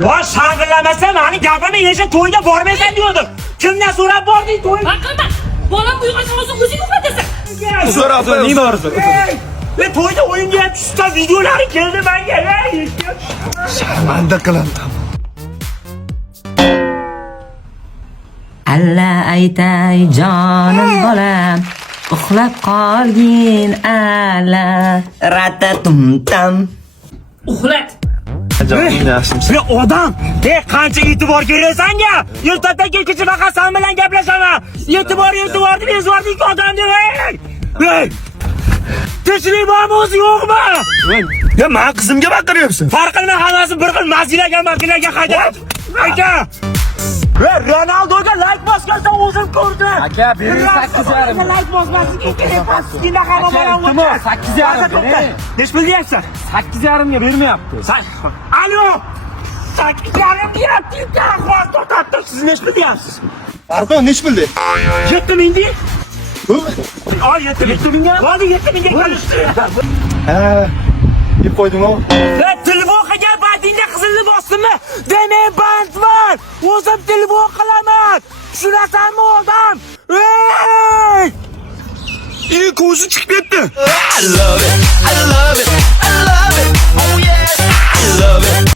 Yo shag'illamasa meni gapimni yesha to'yga bormaysan diyordum. Kimdan so'rab bording to'y? Baqirma. Bolam uyg'onsa o'zing uxlatasan. So'rab nima borsa. Ve to'yda o'yinga ham tushgan videolari keldi menga. Sharmanda qilaman. Alla aytay jonim bolam, uxlab qolgin alla ratatum tam. Uxlat. Ve odam, qancha e'tibor berasan-ya? Ertadan kecha faqat sen bilan gaplashaman. E'tibor deb ezvording odamni. Hey! Tinchlik bormi o'zi yo'qmi? Ya men qizimga baqiryapsan. Farq qilma, hammasi bir xil mazilaga qayta. Ayta. Ve Ronaldo'ga like bosgansan o'zim ko'rdim. Aka, bering 8,5. Like bosmaslikka kerak emas. Kichkina xabar Iltimos, 8,5 bering. Nech pul deyapsan? 8,5 ga bermayapti. Alo! 8,5 deyapti. Xavf tortadi. Siz nech pul deyapsiz? Pardon, nech pul de? 7,000 deng. Al 7,000 ga. Hadi 7,000 ga kelishdi. Deb qo'yding-ku. Ve telefon qilgan bandingda qizilni bosdimmi? Demak bandman. O'zim telefon qilaman. Tushunasanmi odam? Ey! Ko'zi chiqib ketdi. I love it, I love it, I love it, oh yeah, I love it.